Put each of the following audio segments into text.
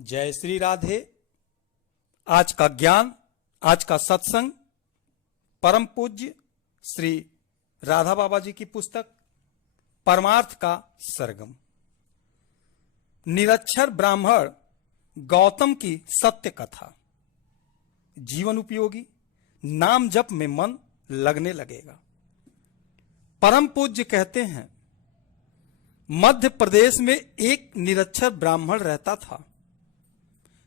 जय श्री राधे। आज का ज्ञान, आज का सत्संग परम पूज्य श्री राधा बाबा जी की पुस्तक परमार्थ का सरगम। निरक्षर ब्राह्मण गौतम की सत्य कथा। जीवन उपयोगी, नाम जप में मन लगने लगेगा। परम पूज्य कहते हैं, मध्य प्रदेश में एक निरक्षर ब्राह्मण रहता था।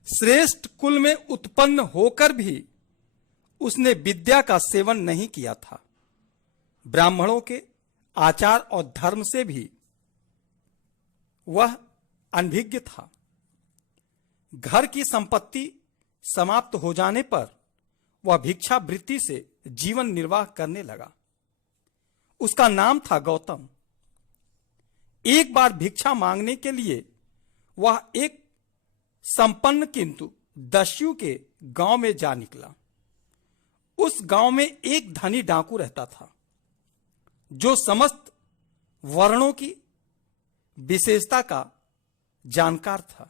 श्रेष्ठ कुल में उत्पन्न होकर भी उसने विद्या का सेवन नहीं किया था। ब्राह्मणों के आचार और धर्म से भी वह अनभिज्ञ था। घर की संपत्ति समाप्त हो जाने पर वह भिक्षावृत्ति से जीवन निर्वाह करने लगा। उसका नाम था गौतम। एक बार भिक्षा मांगने के लिए वह एक संपन्न किंतु दस्यु के गांव में जा निकला। उस गांव में एक धनी डाकू रहता था, जो समस्त वर्णों की विशेषता का जानकार था।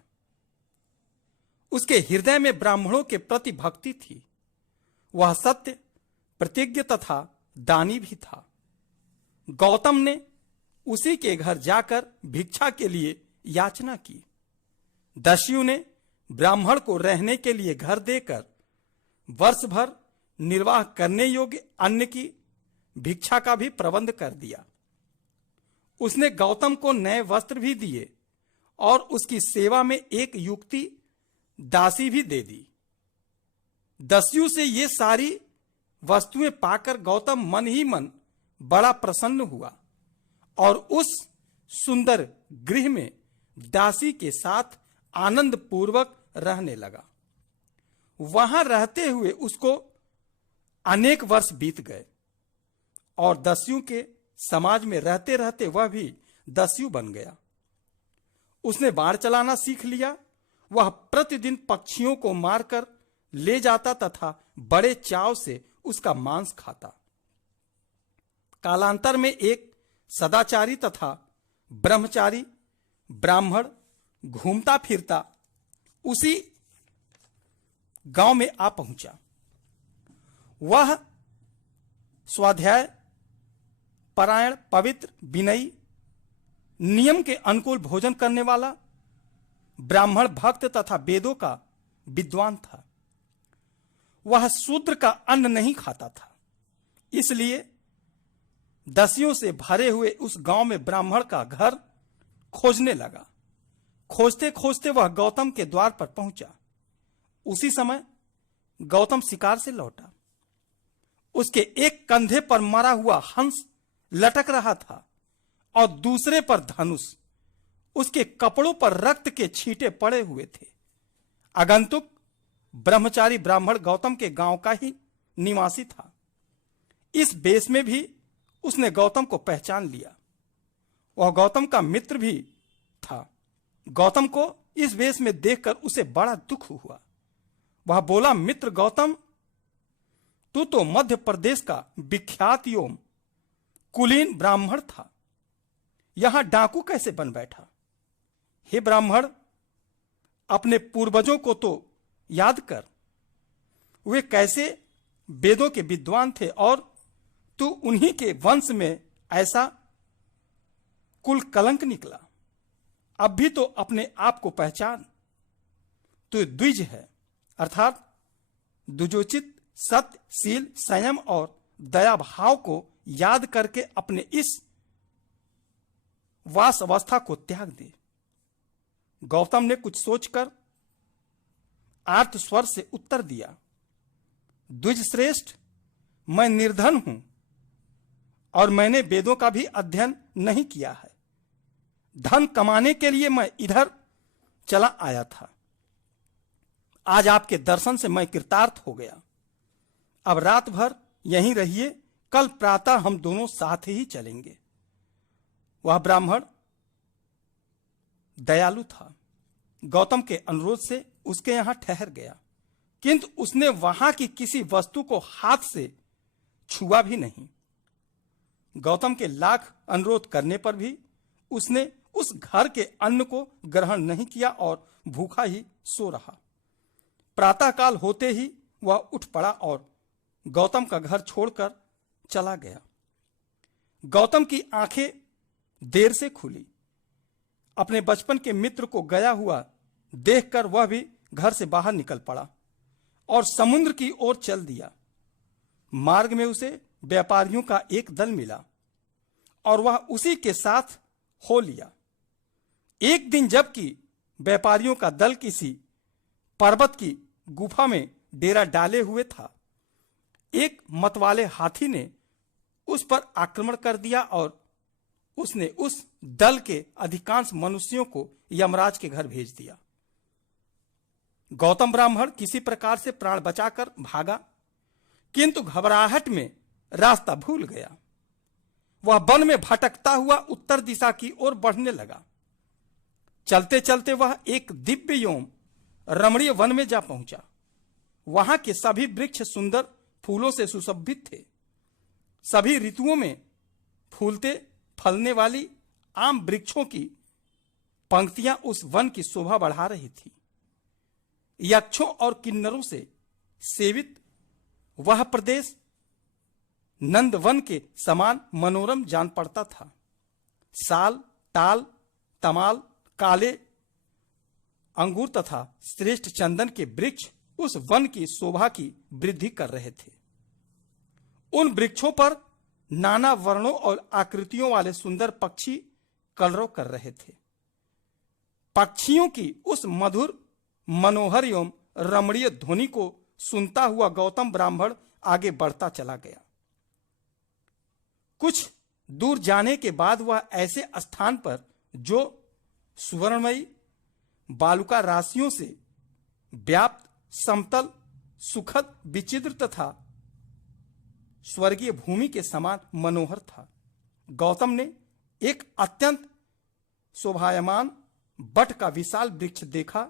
उसके हृदय में ब्राह्मणों के प्रति भक्ति थी। वह सत्य, प्रतिज्ञ तथा दानी भी था। गौतम ने उसी के घर जाकर भिक्षा के लिए याचना की। दस्यु ने ब्राह्मण को रहने के लिए घर देकर वर्ष भर निर्वाह करने योग्य अन्न की भिक्षा का भी प्रबंध कर दिया। उसने गौतम को नए वस्त्र भी दिए और उसकी सेवा में एक युक्ति दासी भी दे दी। दस्यु से ये सारी वस्तुएं पाकर गौतम मन ही मन बड़ा प्रसन्न हुआ और उस सुंदर गृह में दासी के साथ आनंद पूर्वक रहने लगा। वहां रहते हुए उसको अनेक वर्ष बीत गए और दस्यु के समाज में रहते रहते वह भी दस्यु बन गया। उसने बाण चलाना सीख लिया। वह प्रतिदिन पक्षियों को मारकर ले जाता तथा बड़े चाव से उसका मांस खाता। कालांतर में एक सदाचारी तथा ब्रह्मचारी ब्राह्मण घूमता फिरता उसी गांव में आ पहुंचा। वह स्वाध्याय परायण, पवित्र, विनयी, नियम के अनुकूल भोजन करने वाला ब्राह्मण भक्त तथा वेदों का विद्वान था। वह शूद्र का अन्न नहीं खाता था। इसलिए दस्युओं से भरे हुए उस गांव में ब्राह्मण का घर खोजने लगा। खोजते खोजते वह गौतम के द्वार पर पहुंचा। उसी समय गौतम शिकार से लौटा। उसके एक कंधे पर मरा हुआ हंस लटक रहा था और दूसरे पर धनुष। उसके कपड़ों पर रक्त के छींटे पड़े हुए थे। आगंतुक ब्रह्मचारी ब्राह्मण गौतम के गांव का ही निवासी था। इस वेश में भी उसने गौतम को पहचान लिया। वह गौतम का मित्र भी था। गौतम को इस वेश में देखकर उसे बड़ा दुख हुआ। वह बोला, मित्र गौतम, तू तो मध्य प्रदेश का विख्यात एवं कुलीन ब्राह्मण था। यहां डाकू कैसे बन बैठा? हे ब्राह्मण, अपने पूर्वजों को तो याद कर। वे कैसे वेदों के विद्वान थे और तू उन्हीं के वंश में ऐसा कुल कलंक निकला। अब भी तो अपने आप को पहचान। तू द्विज है, अर्थात द्विजोचित सत्य, शील, संयम और दया भाव को याद करके अपने इस वास अवस्था को त्याग दे। गौतम ने कुछ सोचकर आर्त स्वर से उत्तर दिया, द्विज श्रेष्ठ, मैं निर्धन हूं और मैंने वेदों का भी अध्ययन नहीं किया है। धन कमाने के लिए मैं इधर चला आया था। आज आपके दर्शन से मैं कृतार्थ हो गया। अब रात भर यहीं रहिए, कल प्रातः हम दोनों साथ ही चलेंगे। वह ब्राह्मण दयालु था। गौतम के अनुरोध से उसके यहां ठहर गया, किंतु उसने वहां की किसी वस्तु को हाथ से छुआ भी नहीं। गौतम के लाख अनुरोध करने पर भी उसने उस घर के अन्न को ग्रहण नहीं किया और भूखा ही सो रहा। प्रातःकाल होते ही वह उठ पड़ा और गौतम का घर छोड़कर चला गया। गौतम की आंखें देर से खुली। अपने बचपन के मित्र को गया हुआ देखकर वह भी घर से बाहर निकल पड़ा और समुद्र की ओर चल दिया। मार्ग में उसे व्यापारियों का एक दल मिला और वह उसी के साथ हो लिया। एक दिन जबकि व्यापारियों का दल किसी पर्वत की गुफा में डेरा डाले हुए था, एक मतवाले हाथी ने उस पर आक्रमण कर दिया और उसने उस दल के अधिकांश मनुष्यों को यमराज के घर भेज दिया। गौतम ब्राह्मण किसी प्रकार से प्राण बचाकर भागा, किंतु घबराहट में रास्ता भूल गया। वह वन में भटकता हुआ उत्तर दिशा की ओर बढ़ने लगा। चलते चलते वह एक दिव्य एवं रमणीय वन में जा पहुंचा। वहां के सभी वृक्ष सुंदर फूलों से सुशोभित थे। सभी ऋतुओं में फूलते फलने वाली आम वृक्षों की पंक्तियां उस वन की शोभा बढ़ा रही थी। यक्षों और किन्नरों से सेवित वह प्रदेश नंदवन के समान मनोरम जान पड़ता था। साल, ताल, तमाल, काले अंगूर तथा श्रेष्ठ चंदन के वृक्ष उस वन की शोभा की वृद्धि कर रहे थे। उन वृक्षों पर नाना वर्णों और आकृतियों वाले सुंदर पक्षी कलरव कर रहे थे। पक्षियों की उस मधुर, मनोहर एवं रमणीय ध्वनि को सुनता हुआ गौतम ब्राह्मण आगे बढ़ता चला गया। कुछ दूर जाने के बाद वह ऐसे स्थान पर जो सुवर्णमयी बालुका राशियों से व्याप्त, समतल, सुखद, विचित्र तथा स्वर्गीय भूमि के समान मनोहर था। गौतम ने एक अत्यंत शोभायमान बट का विशाल वृक्ष देखा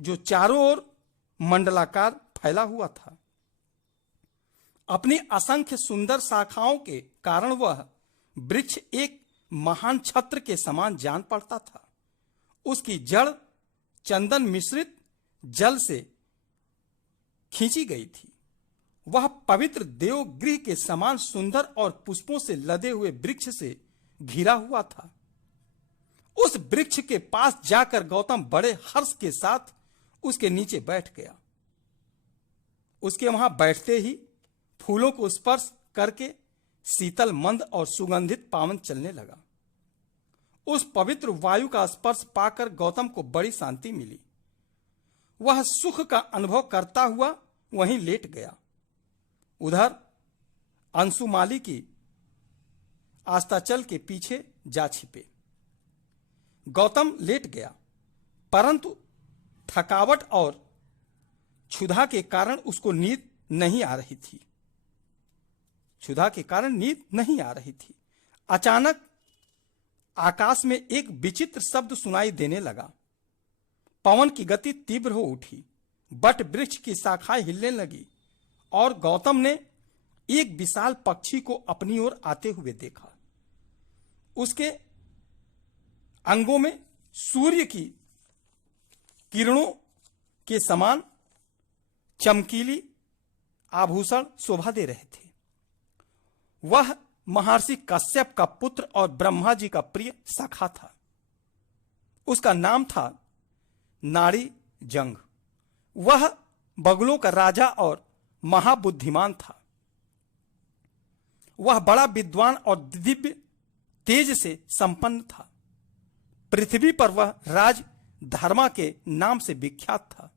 जो चारों ओर मंडलाकार फैला हुआ था। अपनी असंख्य सुंदर शाखाओं के कारण वह वृक्ष एक महान छत्र के समान जान पड़ता था। उसकी जड़ चंदन मिश्रित जल से खींची गई थी। वह पवित्र देवगृह के समान सुंदर और पुष्पों से लदे हुए वृक्ष से घिरा हुआ था। उस वृक्ष के पास जाकर गौतम बड़े हर्ष के साथ उसके नीचे बैठ गया। उसके वहां बैठते ही फूलों को स्पर्श करके शीतल, मंद और सुगंधित पवन चलने लगा। उस पवित्र वायु का स्पर्श पाकर गौतम को बड़ी शांति मिली। वह सुख का अनुभव करता हुआ वहीं लेट गया। उधर अंशुमाली की आस्ताचल के पीछे जा छिपे। गौतम लेट गया, परंतु थकावट और क्षुधा के कारण उसको नींद नहीं आ रही थी। अचानक आकाश में एक विचित्र शब्द सुनाई देने लगा। पवन की गति तीव्र हो उठी। बट वृक्ष की शाखाएं हिलने लगी और गौतम ने एक विशाल पक्षी को अपनी ओर आते हुए देखा। उसके अंगों में सूर्य की किरणों के समान चमकीली आभूषण शोभा दे रहे थे। वह महर्षि कश्यप का पुत्र और ब्रह्मा जी का प्रिय सखा था। उसका नाम था नाड़ी जंग। वह बगुलों का राजा और महाबुद्धिमान था। वह बड़ा विद्वान और दिव्य तेज से संपन्न था। पृथ्वी पर वह राज धर्मा के नाम से विख्यात था।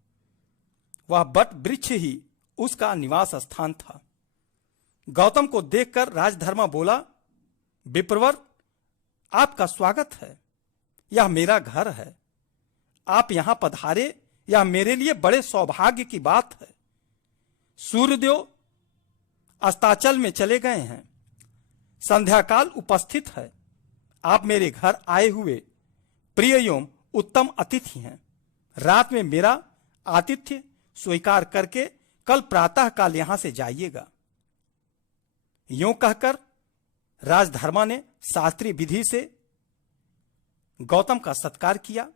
वह बट वृक्ष ही उसका निवास स्थान था। गौतम को देखकर राजधर्मा बोला, विप्रवर, आपका स्वागत है। यह मेरा घर है। आप यहां पधारे, यह मेरे लिए बड़े सौभाग्य की बात है। सूर्यदेव अस्ताचल में चले गए हैं। संध्याकाल उपस्थित है। आप मेरे घर आए हुए प्रिय एवं उत्तम अतिथि हैं। रात में मेरा आतिथ्य स्वीकार करके कल प्रातः काल यहां से जाइएगा। यूं कहकर राजधर्मा ने शास्त्रीय विधि से गौतम का सत्कार किया,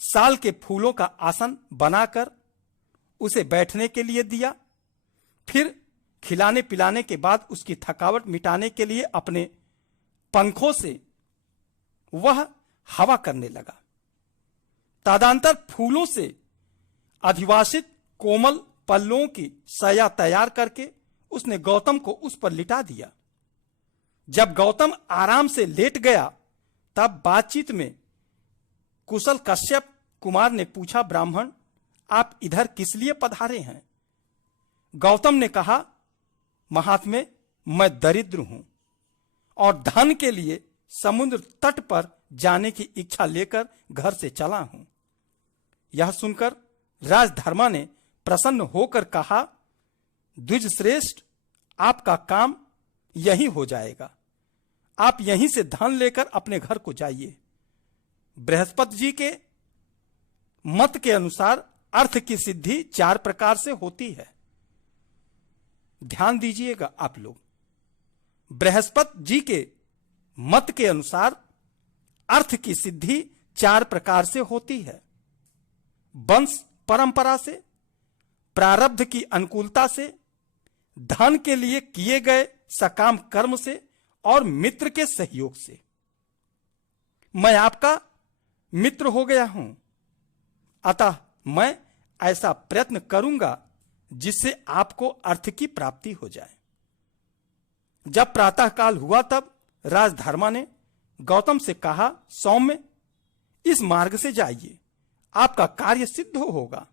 साल के फूलों का आसन बनाकर उसे बैठने के लिए दिया। फिर खिलाने पिलाने के बाद उसकी थकावट मिटाने के लिए अपने पंखों से वह हवा करने लगा। तदंतर फूलों से अधिवासित कोमल पल्लों की सया तैयार करके उसने गौतम को उस पर लिटा दिया। जब गौतम आराम से लेट गया तब बातचीत में कुशल कश्यप कुमार ने पूछा, ब्राह्मण आप इधर किस लिए पधारे हैं? गौतम ने कहा, महात्मे मैं दरिद्र हूं और धन के लिए समुद्र तट पर जाने की इच्छा लेकर घर से चला हूं। यह सुनकर राजधर्मा ने प्रसन्न होकर कहा, द्विज श्रेष्ठ आपका काम यही हो जाएगा, आप यहीं से धन लेकर अपने घर को जाइए। बृहस्पति जी के मत के अनुसार अर्थ की सिद्धि 4 प्रकार से होती है। ध्यान दीजिएगा आप लोग, बृहस्पति जी के मत के अनुसार अर्थ की सिद्धि 4 प्रकार से होती है। वंश परंपरा से, प्रारब्ध की अनुकूलता से, धन के लिए किए गए सकाम कर्म से और मित्र के सहयोग से। मैं आपका मित्र हो गया हूं, अतः मैं ऐसा प्रयत्न करूंगा जिससे आपको अर्थ की प्राप्ति हो जाए। जब प्रातःकाल हुआ तब राजधर्मा ने गौतम से कहा, सौम्य इस मार्ग से जाइए, आपका कार्य सिद्ध होगा।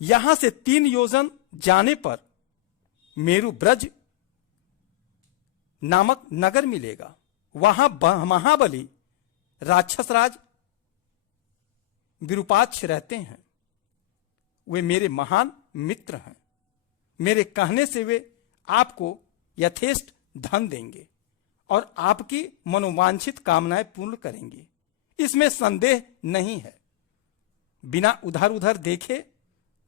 यहां से 3 योजन जाने पर मेरु ब्रज नामक नगर मिलेगा। वहां महाबली राक्षसराज विरूपाक्ष रहते हैं। वे मेरे महान मित्र हैं। मेरे कहने से वे आपको यथेष्ट धन देंगे और आपकी मनोवांछित कामनाएं पूर्ण करेंगे, इसमें संदेह नहीं है। बिना उधर उधर देखे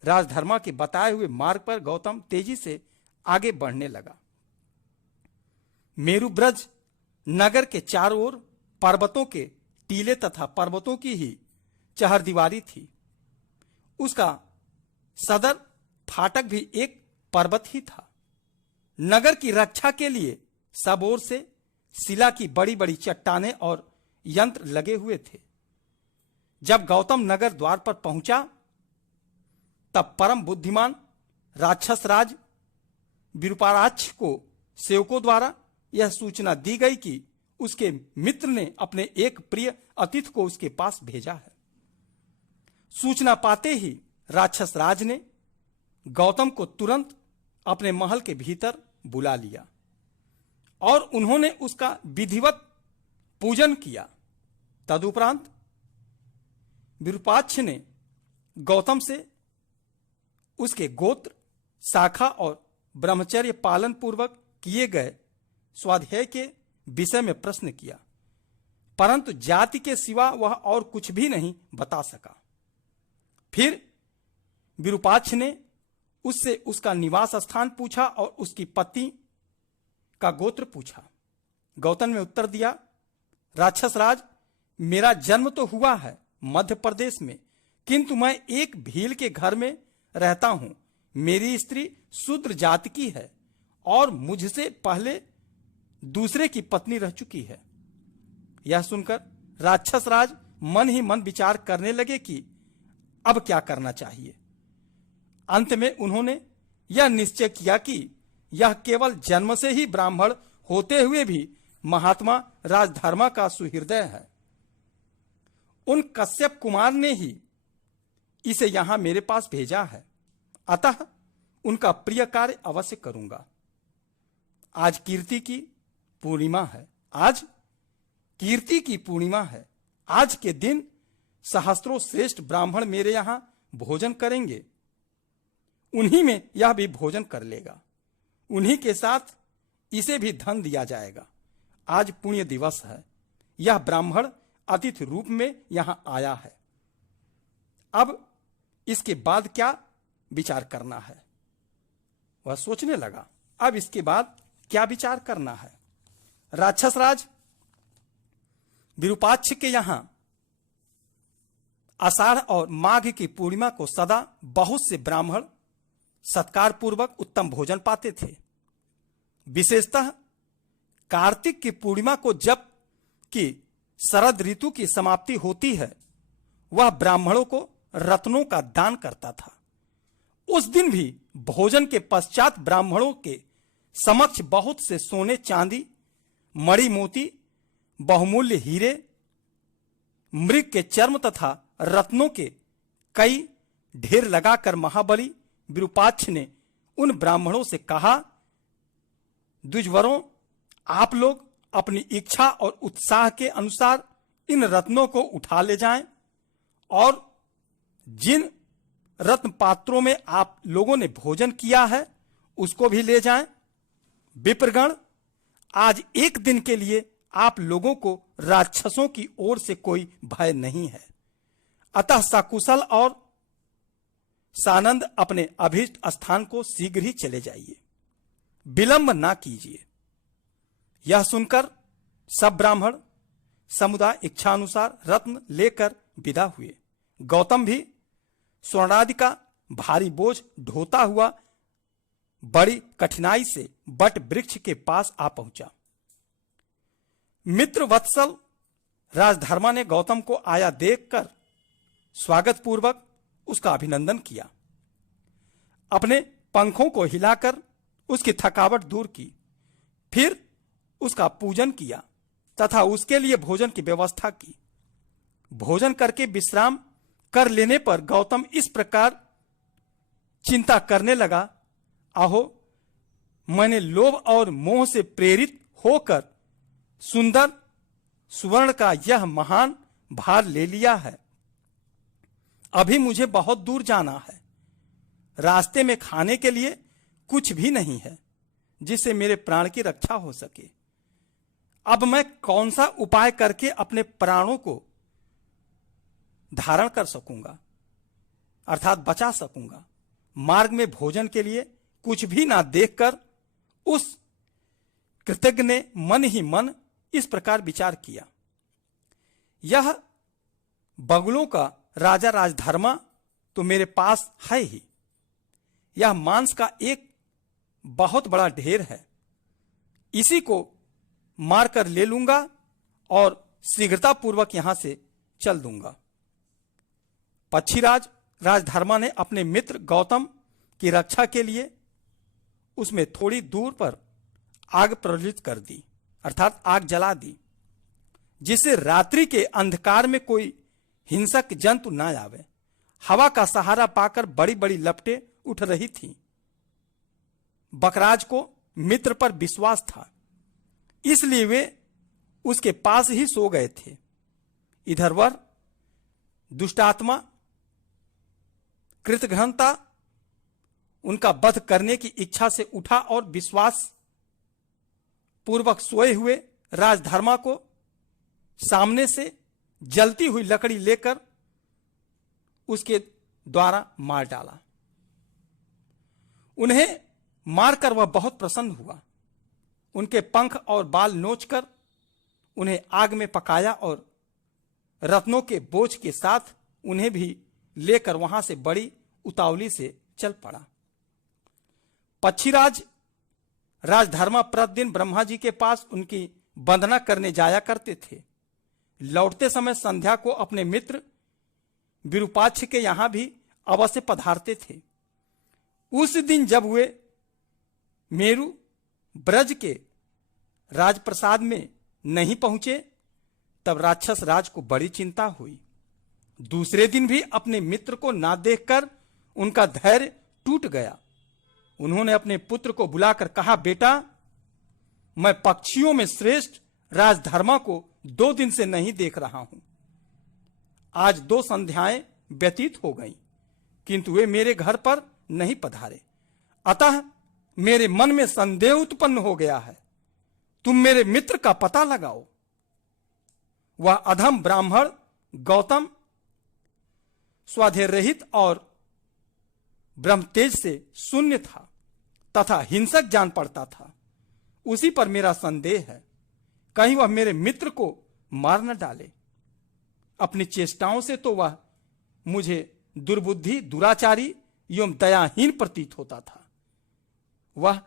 राजधर्मा के बताए हुए मार्ग पर गौतम तेजी से आगे बढ़ने लगा। मेरु ब्रज नगर के चारों ओर पर्वतों के टीले तथा पर्वतों की ही चहरदीवारी थी। उसका सदर फाटक भी एक पर्वत ही था। नगर की रक्षा के लिए सब ओर से शिला की बड़ी बड़ी चट्टानें और यंत्र लगे हुए थे। जब गौतम नगर द्वार पर पहुंचा तब परम बुद्धिमान राक्षसराज विरूपाक्ष को सेवकों द्वारा यह सूचना दी गई कि उसके मित्र ने अपने एक प्रिय अतिथि को उसके पास भेजा है। सूचना पाते ही राक्षसराज ने गौतम को तुरंत अपने महल के भीतर बुला लिया और उन्होंने उसका विधिवत पूजन किया। तदुपरांत विरूपाक्ष ने गौतम से उसके गोत्र, शाखा और ब्रह्मचर्य पालन पूर्वक किए गए स्वाध्याय के विषय में प्रश्न किया, परंतु जाति के सिवा वह और कुछ भी नहीं बता सका। फिर विरूपाक्ष ने उससे उसका निवास स्थान पूछा और उसकी पत्नी का गोत्र पूछा। गौतम ने उत्तर दिया, राक्षसराज, मेरा जन्म तो हुआ है मध्य प्रदेश में, किंतु मैं एक भील के घर में रहता हूं। मेरी स्त्री शूद्र जाति की है और मुझसे पहले दूसरे की पत्नी रह चुकी है। यह सुनकर राक्षसराज मन ही मन विचार करने लगे कि अब क्या करना चाहिए। अंत में उन्होंने यह निश्चय किया कि यह केवल जन्म से ही ब्राह्मण होते हुए भी महात्मा राजधर्मा का सुहृदय है। उन कश्यप कुमार ने ही इसे यहां मेरे पास भेजा है, अतः उनका प्रिय कार्य अवश्य करूंगा। आज कीर्ति की पूर्णिमा है, आज कीर्ति की पूर्णिमा है। आज के दिन सहस्त्रों श्रेष्ठ ब्राह्मण मेरे यहां भोजन करेंगे। उन्हीं में यह भी भोजन कर लेगा, उन्हीं के साथ इसे भी धन दिया जाएगा। आज पुण्य दिवस है। यह ब्राह्मण अतिथि रूप में यहां आया है। अब इसके बाद क्या विचार करना है, वह सोचने लगा। अब इसके बाद क्या विचार करना है। राक्षसराज विरूपाक्ष के यहां आषाढ़ और माघ की पूर्णिमा को सदा बहुत से ब्राह्मण सत्कार पूर्वक उत्तम भोजन पाते थे। विशेषतः कार्तिक की पूर्णिमा को जब कि शरद ऋतु की समाप्ति होती है, वह ब्राह्मणों को रत्नों का दान करता था। उस दिन भी भोजन के पश्चात ब्राह्मणों के समक्ष बहुत से सोने चांदी, मणि मोती, बहुमूल्य हीरे, मृग के चर्म तथा रत्नों के कई ढेर लगाकर महाबली विरूपाक्ष ने उन ब्राह्मणों से कहा, द्विजवरों, आप लोग अपनी इच्छा और उत्साह के अनुसार इन रत्नों को उठा ले जाएं और जिन रत्न पात्रों में आप लोगों ने भोजन किया है उसको भी ले जाएं। विप्रगण, आज एक दिन के लिए आप लोगों को राक्षसों की ओर से कोई भय नहीं है, अतः सकुशल और सानंद अपने अभीष्ट स्थान को शीघ्र ही चले जाइए, विलंब ना कीजिए। यह सुनकर सब ब्राह्मण समुदाय इच्छानुसार रत्न लेकर विदा हुए। गौतम भी स्वर्णादि का भारी बोझ ढोता हुआ बड़ी कठिनाई से बट वृक्ष के पास आ पहुंचा। मित्र वत्सल राजधर्मा ने गौतम को आया देखकर स्वागत पूर्वक उसका अभिनंदन किया, अपने पंखों को हिलाकर उसकी थकावट दूर की, फिर उसका पूजन किया तथा उसके लिए भोजन की व्यवस्था की। भोजन करके विश्राम कर लेने पर गौतम इस प्रकार चिंता करने लगा, आहो, मैंने लोभ और मोह से प्रेरित होकर सुंदर सुवर्ण का यह महान भार ले लिया है। अभी मुझे बहुत दूर जाना है। रास्ते में खाने के लिए कुछ भी नहीं है जिससे मेरे प्राण की रक्षा हो सके। अब मैं कौन सा उपाय करके अपने प्राणों को धारण कर सकूंगा, अर्थात बचा सकूंगा। मार्ग में भोजन के लिए कुछ भी ना देखकर उस कृतज्ञ ने मन ही मन इस प्रकार विचार किया, यह बगुलों का राजा राजधर्मा तो मेरे पास है ही, यह मांस का एक बहुत बड़ा ढेर है, इसी को मारकर ले लूंगा और शीघ्रता पूर्वक यहां से चल दूंगा। पक्षीराज राजधर्मा ने अपने मित्र गौतम की रक्षा के लिए उसमें थोड़ी दूर पर आग प्रज्वलित कर दी, अर्थात आग जला दी, जिससे रात्रि के अंधकार में कोई हिंसक जंतु न आवे। हवा का सहारा पाकर बड़ी बड़ी लपटें उठ रही थीं। बकराज को मित्र पर विश्वास था, इसलिए वे उसके पास ही सो गए थे। इधर वह दुष्टात्मा कृतघ्नता उनका वध करने की इच्छा से उठा और विश्वास पूर्वक सोए हुए राजधर्मा को सामने से जलती हुई लकड़ी लेकर उसके द्वारा मार डाला। उन्हें मारकर वह बहुत प्रसन्न हुआ। उनके पंख और बाल नोचकर उन्हें आग में पकाया और रत्नों के बोझ के साथ उन्हें भी लेकर वहां से बड़ी उतावली से चल पड़ा। पक्षीराज राजधर्मा प्रतिदिन ब्रह्मा जी के पास उनकी वंदना करने जाया करते थे। लौटते समय संध्या को अपने मित्र विरूपाक्ष के यहां भी अवश्य पधारते थे। उस दिन जब वे मेरु ब्रज के राजप्रसाद में नहीं पहुंचे, तब राक्षस राज को बड़ी चिंता हुई। दूसरे दिन भी अपने मित्र को ना देखकर उनका धैर्य टूट गया। उन्होंने अपने पुत्र को बुलाकर कहा, बेटा, मैं पक्षियों में श्रेष्ठ राजधर्मा को 2 दिन से नहीं देख रहा हूं। आज 2 संध्याएं व्यतीत हो गईं, किंतु वे मेरे घर पर नहीं पधारे। अतः मेरे मन में संदेह उत्पन्न हो गया है। तुम मेरे मित्र का पता लगाओ। वह अधम ब्राह्मण गौतम स्वाध्याय रहित और ब्रह्म तेज से शून्य था तथा हिंसक जान पड़ता था। उसी पर मेरा संदेह है, कहीं वह मेरे मित्र को मार न डाले। अपनी चेष्टाओं से तो वह मुझे दुर्बुद्धि, दुराचारी एवं दयाहीन प्रतीत होता था। वह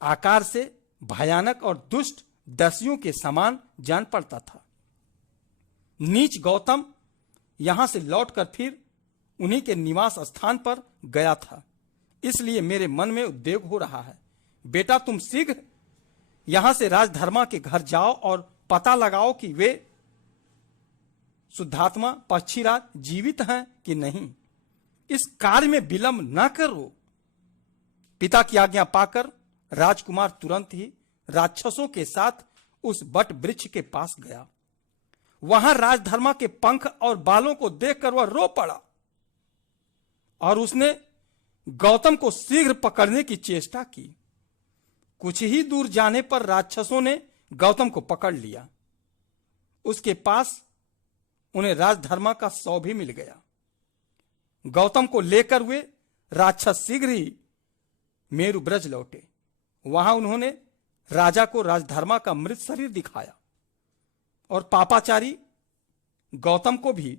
आकार से भयानक और दुष्ट दस्युओं के समान जान पड़ता था। नीच गौतम यहां से लौटकर फिर उन्हीं के निवास स्थान पर गया था, इसलिए मेरे मन में उद्वेग हो रहा है। बेटा, तुम शीघ्र यहां से राजधर्मा के घर जाओ और पता लगाओ कि वे शुद्धात्मा पक्षीराज जीवित हैं कि नहीं। इस कार्य में विलंब न करो। पिता की आज्ञा पाकर राजकुमार तुरंत ही राक्षसों के साथ उस बट वृक्ष के पास गया। वहां राजधर्मा के पंख और बालों को देखकर वह रो पड़ा और उसने गौतम को शीघ्र पकड़ने की चेष्टा की। कुछ ही दूर जाने पर राक्षसों ने गौतम को पकड़ लिया। उसके पास उन्हें राजधर्मा का शव भी मिल गया। गौतम को लेकर वे राक्षस शीघ्र ही मेरु ब्रज लौटे। वहां उन्होंने राजा को राजधर्मा का मृत शरीर दिखाया और पापाचारी गौतम को भी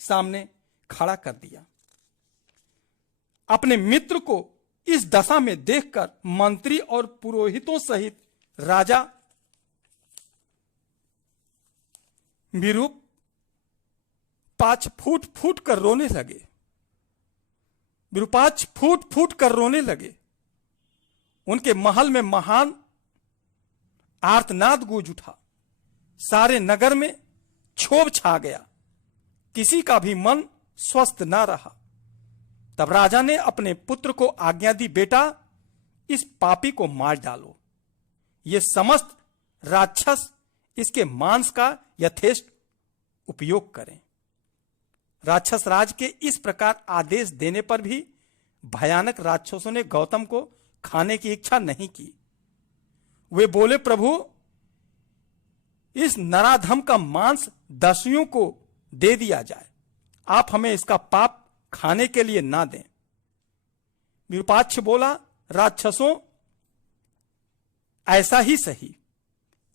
सामने खड़ा कर दिया। अपने मित्र को इस दशा में देखकर मंत्री और पुरोहितों सहित राजा विरूपाक्ष फूट फूट कर रोने लगे। विरूपाक्ष फूट फूट कर रोने लगे। उनके महल में महान आर्तनाद गूंज उठा। सारे नगर में क्षोभ छा गया। किसी का भी मन स्वस्थ न रहा। तब राजा ने अपने पुत्र को आज्ञा दी, बेटा, इस पापी को मार डालो। ये समस्त राक्षस इसके मांस का यथेष्ट उपयोग करें। राक्षस राज के इस प्रकार आदेश देने पर भी भयानक राक्षसों ने गौतम को खाने की इच्छा नहीं की। वे बोले, प्रभु, इस नराधम का मांस दस्युओं को दे दिया जाए। आप हमें इसका पाप खाने के लिए ना दें। विरूपाक्ष बोला, राक्षसों, ऐसा ही सही।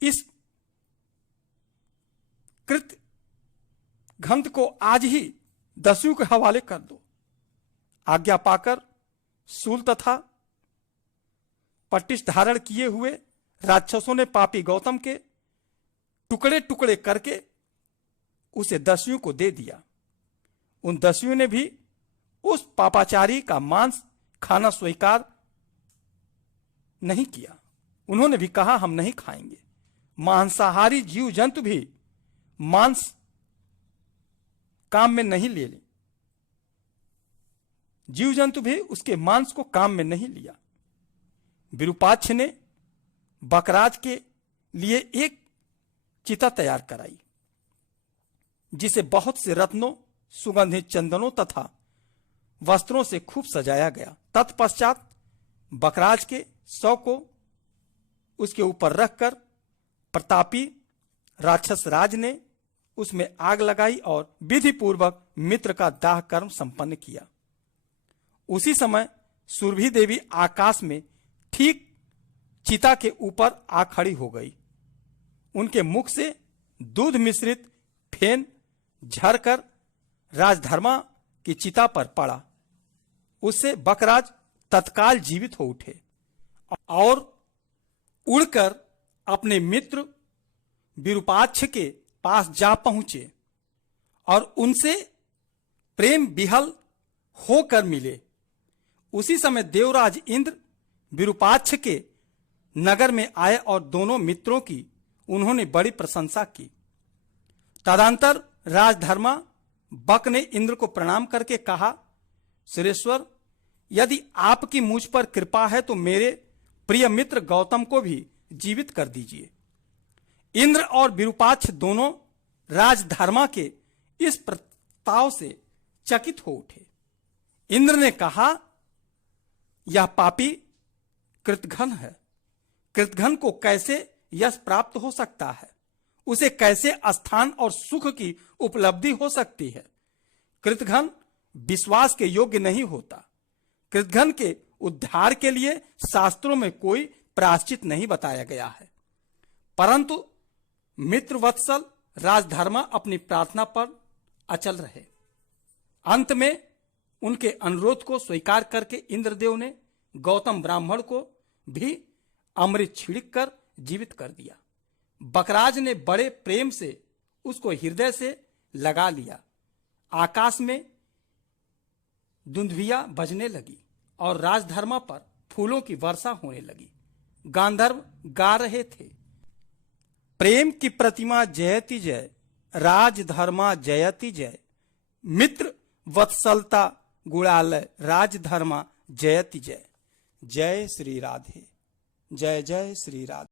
इस कृत घंत को आज ही दस्युओं के हवाले कर दो। आज्ञा पाकर शूल तथा पट्टिश धारण किए हुए राक्षसों ने पापी गौतम के टुकड़े टुकड़े करके उसे दस्युओं को दे दिया। उन दस्युओं ने भी उस पापाचारी का मांस खाना स्वीकार नहीं किया। उन्होंने भी कहा, हम नहीं खाएंगे। मांसाहारी जीव जंतु भी मांस काम में नहीं ले ले। जीव जंतु भी उसके मांस को काम में नहीं लिया। विरूपाक्ष ने बकराज के लिए एक चिता तैयार कराई, जिसे बहुत से रत्नों, सुगंधित चंदनों तथा वस्त्रों से खूब सजाया गया। तत्पश्चात बकराज के शव को उसके ऊपर रखकर प्रतापी राक्षस राज ने उसमें आग लगाई और विधि पूर्वक मित्र का दाह कर्म संपन्न किया। उसी समय सुरभि देवी आकाश में ठीक चिता के ऊपर आ खड़ी हो गई। उनके मुख से दूध मिश्रित फेन झरकर राजधर्मा की चिता पर पड़ा। उससे बकराज तत्काल जीवित हो उठे और उड़कर अपने मित्र विरूपाक्ष के पास जा पहुंचे और उनसे प्रेम विहल होकर मिले। उसी समय देवराज इंद्र विरूपाक्ष के नगर में आए और दोनों मित्रों की उन्होंने बड़ी प्रशंसा की। तदंतर राजधर्मा बक ने इंद्र को प्रणाम करके कहा, श्रेष्ठवर, यदि आपकी मुझ पर कृपा है तो मेरे प्रिय मित्र गौतम को भी जीवित कर दीजिए। इंद्र और विरूपाक्ष दोनों राजधर्मा के इस प्रस्ताव से चकित हो उठे। इंद्र ने कहा, यह पापी कृतघ्न है। कृतघ्न को कैसे यश प्राप्त हो सकता है? उसे कैसे स्थान और सुख की उपलब्धि हो सकती है? कृतघ्न विश्वास के योग्य नहीं होता। कृतघ्न के उद्धार के लिए शास्त्रों में कोई प्रायश्चित नहीं बताया गया है। परंतु मित्रवत्सल राजधर्मा अपनी प्रार्थना पर अचल रहे। अंत में उनके अनुरोध को स्वीकार करके इंद्रदेव ने गौतम ब्राह्मण को भी अमृत छिड़क कर जीवित कर दिया। बकराज ने बड़े प्रेम से उसको हृदय से लगा लिया। आकाश में दुंदुभिया बजने लगी और राजधर्मा पर फूलों की वर्षा होने लगी। गांधर्व गा रहे थे, प्रेम की प्रतिमा जयति जय, राजधर्मा जयति जय, मित्र वत्सलता गुणालय, राजधर्मा जयति जय। जय श्री राधे, जय जय श्री राधे।